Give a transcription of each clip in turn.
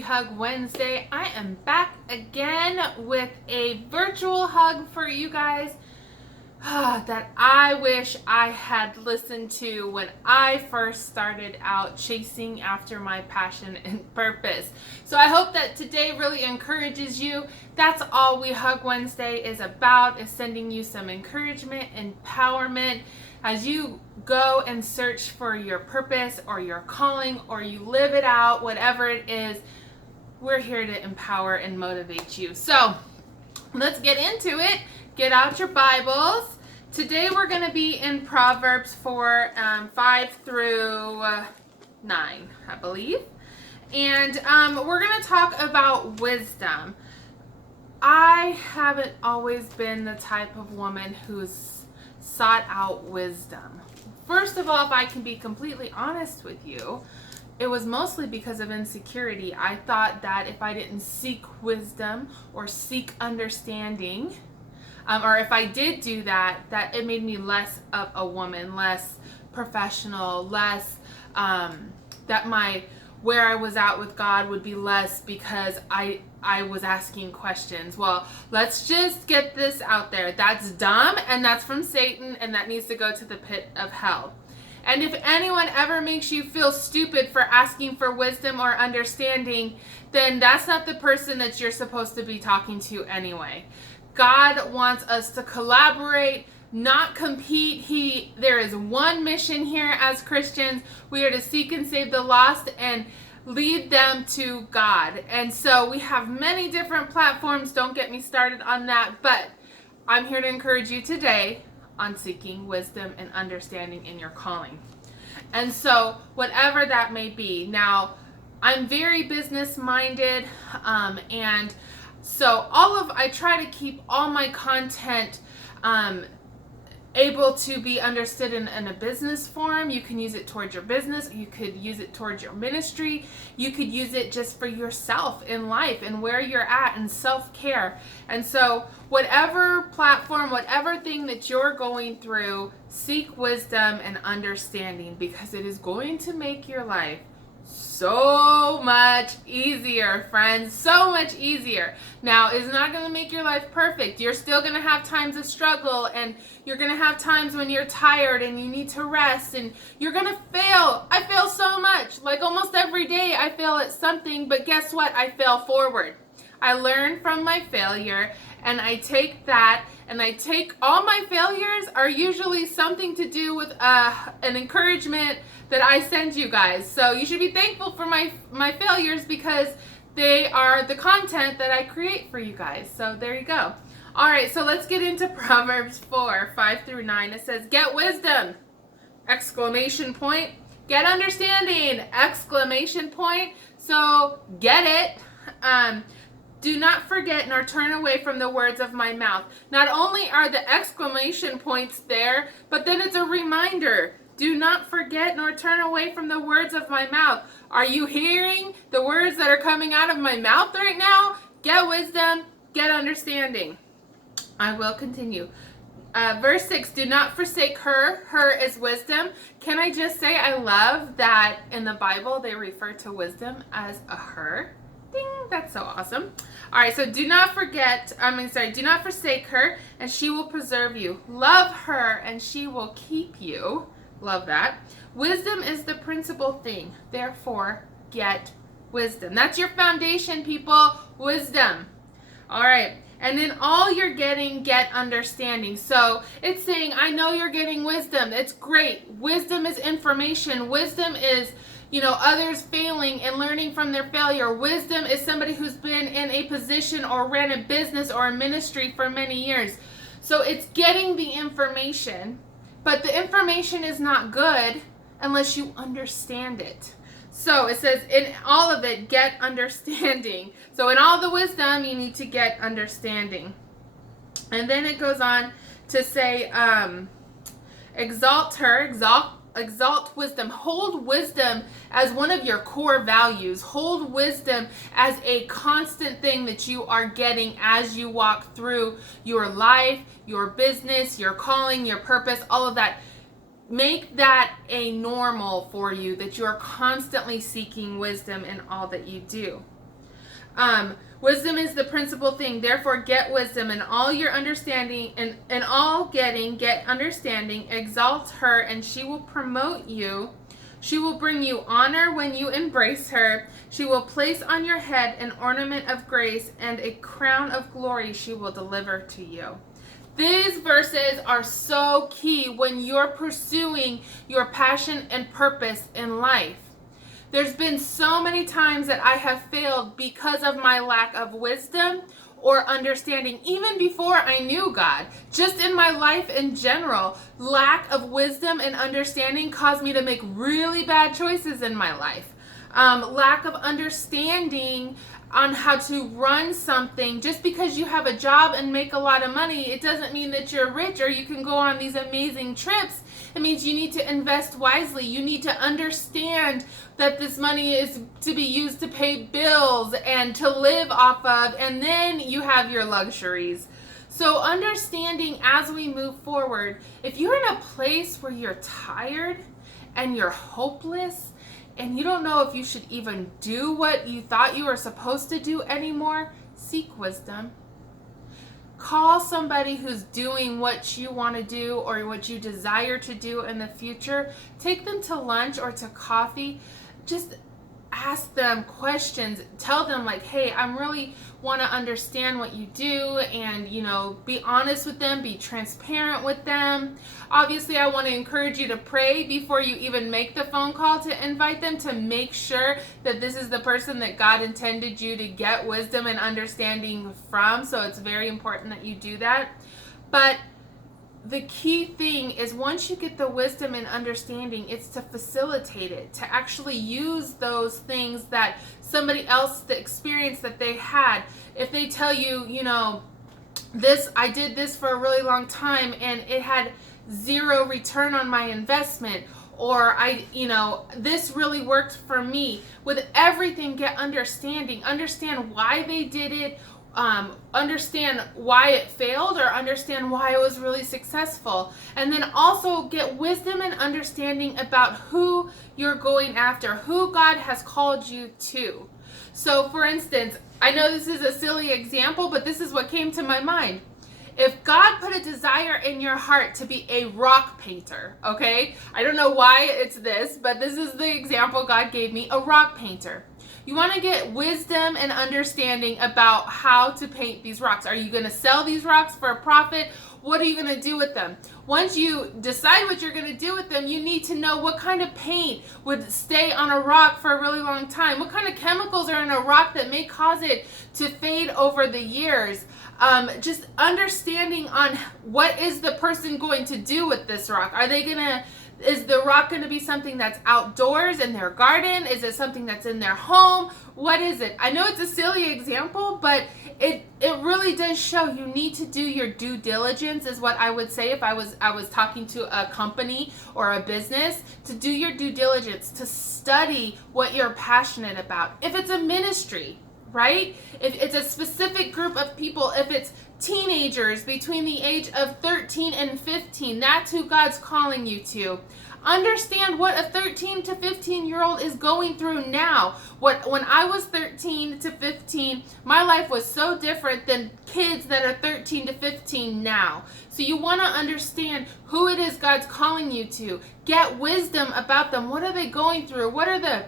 Hug Wednesday. I am back again with a virtual hug for you guys that I wish I had listened to when I first started out chasing after my passion and purpose. So I hope that today really encourages you. That's all We Hug Wednesday is about, is sending you some encouragement, empowerment as you go and search for your purpose or your calling, or you live it out, whatever it is. We're here to empower and motivate you. So let's get into it. Get out your Bibles. Today we're going to be in Proverbs 4, 5 through 9, I believe. And we're going to talk about wisdom. I haven't always been the type of woman who's sought out wisdom. First of all, if I can be completely honest with you, it was mostly because of insecurity. I thought that if I didn't seek wisdom or seek understanding, or if I did do that, that it made me less of a woman, less professional, less, that where I was at with God would be less because I was asking questions. Well, let's just get this out there. That's dumb, and that's from Satan, and that needs to go to the pit of hell. And if anyone ever makes you feel stupid for asking for wisdom or understanding, then that's not the person that you're supposed to be talking to anyway. God wants us to collaborate, not compete. There is one mission here as Christians. We are to seek and save the lost and lead them to God. And so we have many different platforms. Don't get me started on that. But I'm here to encourage you today on seeking wisdom and understanding in your calling. And so whatever that may be. Now, I'm very business minded, and so I try to keep all my content able to be understood in a business form. You can use it towards your business. You could use it towards your ministry. You could use it just for yourself in life and where you're at and self-care. And so whatever platform, whatever thing that you're going through, seek wisdom and understanding, because it is going to make your life so much easier, friends. So much easier. Now, it's not going to make your life perfect. You're still going to have times of struggle, and you're going to have times when you're tired and you need to rest, and you're going to fail. I fail so much. Like almost every day I fail at something, but guess what? I fail forward. I learn from my failure, and I take that, and I take all my failures are usually something to do with an encouragement that I send you guys. So you should be thankful for my failures, because they are the content that I create for you guys. So there you go. All right, so let's get into Proverbs 4, 5 through 9. It says, get wisdom, exclamation point. Get understanding, exclamation point. So get it. Do not forget nor turn away from the words of my mouth. Not only are the exclamation points there, but then it's a reminder. Do not forget nor turn away from the words of my mouth. Are you hearing the words that are coming out of my mouth right now? Get wisdom, get understanding. I will continue. Verse 6, do not forsake her. Her is wisdom. Can I just say I love that in the Bible they refer to wisdom as a her. Ding, that's so awesome. All right, so do not forsake her, and she will preserve you. Love her, and she will keep you. Love that. Wisdom is the principal thing. Therefore, get wisdom. That's your foundation, people. Wisdom. All right. And then all you're getting, get understanding. So it's saying, I know you're getting wisdom. It's great. Wisdom is information. Wisdom is, others failing and learning from their failure. Wisdom is somebody who's been in a position or ran a business or a ministry for many years. So it's getting the information, but the information is not good unless you understand it. So it says, in all of it, get understanding. So in all the wisdom, you need to get understanding. And then it goes on to say, exalt wisdom. Hold wisdom as one of your core values. Hold wisdom as a constant thing that you are getting as you walk through your life, your business, your calling, your purpose, all of that. Make that a normal for you, that you're constantly seeking wisdom in all that you do. Wisdom is the principal thing. Therefore, get wisdom, and all your understanding, and all getting, get understanding. Exalt her, and she will promote you. She will bring you honor when you embrace her. She will place on your head an ornament of grace, and a crown of glory she will deliver to you. These verses are so key when you're pursuing your passion and purpose in life. There's been so many times that I have failed because of my lack of wisdom or understanding, even before I knew God. Just in my life in general, lack of wisdom and understanding caused me to make really bad choices in my life. Lack of understanding on how to run something. Just because you have a job and make a lot of money, it doesn't mean that you're rich or you can go on these amazing trips. It means you need to invest wisely. You need to understand that this money is to be used to pay bills and to live off of, and then you have your luxuries. So understanding as we move forward, if you're in a place where you're tired and you're hopeless and you don't know if you should even do what you thought you were supposed to do anymore, seek wisdom. Call somebody who's doing what you want to do or what you desire to do in the future. Take them to lunch or to coffee. Just ask them questions. Tell them like, hey, I really want to understand what you do, and be honest with them, be transparent with them. Obviously, I want to encourage you to pray before you even make the phone call to invite them, to make sure that this is the person that God intended you to get wisdom and understanding from. So it's very important that you do that. But the key thing is, once you get the wisdom and understanding, it's to facilitate it, to actually use those things that somebody else, the experience that they had. If they tell you, I did this for a really long time and it had zero return on my investment, or this really worked for me. With everything, get understanding. Understand why they did it. Understand why it failed, or understand why it was really successful. And then also get wisdom and understanding about who you're going after, who God has called you to. So for instance, I know this is a silly example, but this is what came to my mind. If God put a desire in your heart to be a rock painter, okay? I don't know why it's this, but this is the example God gave me, a rock painter. You want to get wisdom and understanding about how to paint these rocks. Are you going to sell these rocks for a profit? What are you going to do with them? Once you decide what you're going to do with them, you need to know what kind of paint would stay on a rock for a really long time. What kind of chemicals are in a rock that may cause it to fade over the years. Just understanding on what is the person going to do with this rock. Is the rock going to be something that's outdoors in their garden? Is it something that's in their home? What is it? I know it's a silly example, but it really does show you need to do your due diligence, is what I would say if I was talking to a company or a business. To do your due diligence, to study what you're passionate about. If it's a ministry, right? If it's a specific group of people, if it's teenagers between the age of 13 and 15, that's who God's calling you to. Understand what a 13 to 15-year-old is going through now. When I was 13 to 15, my life was so different than kids that are 13 to 15 now. So you want to understand who it is God's calling you to. Get wisdom about them. What are they going through? What are the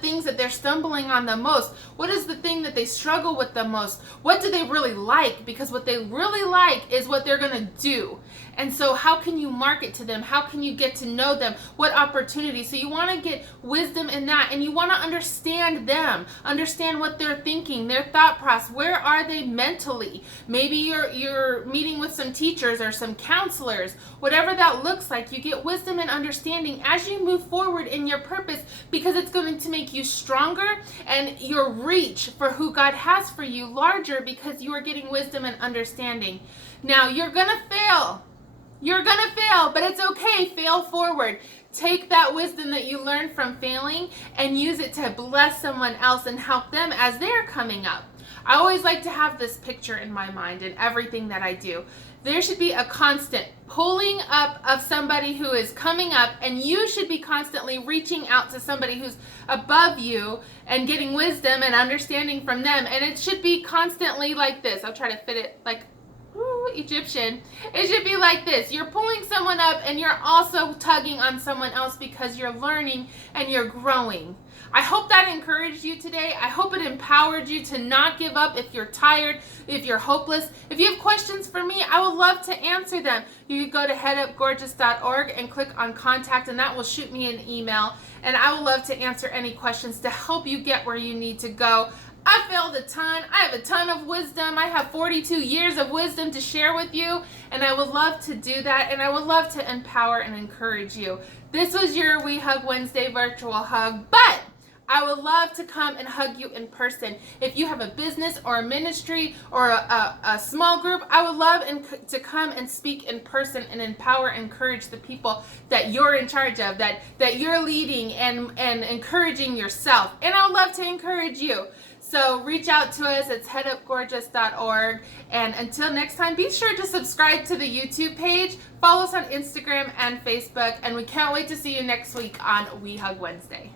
things that they're stumbling on the most? What is the thing that they struggle with the most? What do they really like? Because what they really like is what they're going to do. And so how can you market to them? How can you get to know them? What opportunities? So you want to get wisdom in that, and you want to understand them, understand what they're thinking, their thought process. Where are they mentally? Maybe you're meeting with some teachers or some counselors. Whatever that looks like, you get wisdom and understanding as you move forward in your purpose, because it's going to make you stronger and your reach for who God has for you larger, because you are getting wisdom and understanding. Now, you're going to fail. You're going to fail, but it's okay. Fail forward. Take that wisdom that you learned from failing and use it to bless someone else and help them as they're coming up. I always like to have this picture in my mind in everything that I do. There should be a constant pulling up of somebody who is coming up, and you should be constantly reaching out to somebody who's above you and getting wisdom and understanding from them. And it should be constantly like this. I'll try to fit it like Egyptian. It should be like this. You're pulling someone up and you're also tugging on someone else because you're learning and you're growing. I hope that encouraged you today. I hope it empowered you to not give up if you're tired, if you're hopeless. If you have questions for me, I would love to answer them. You can go to headupgorgeous.org and click on contact, and that will shoot me an email. And I would love to answer any questions to help you get where you need to go. I failed a ton. I have a ton of wisdom. I have 42 years of wisdom to share with you, and I would love to do that, and I would love to empower and encourage you. This was your We Hug Wednesday virtual hug, but I would love to come and hug you in person. If you have a business or a ministry or a small group, I would love to come and speak in person and empower and encourage the people that you're in charge of, that you're leading and encouraging yourself. And I would love to encourage you. So reach out to us. It's headupgorgeous.org. And until next time, be sure to subscribe to the YouTube page. Follow us on Instagram and Facebook. And we can't wait to see you next week on We Hug Wednesday.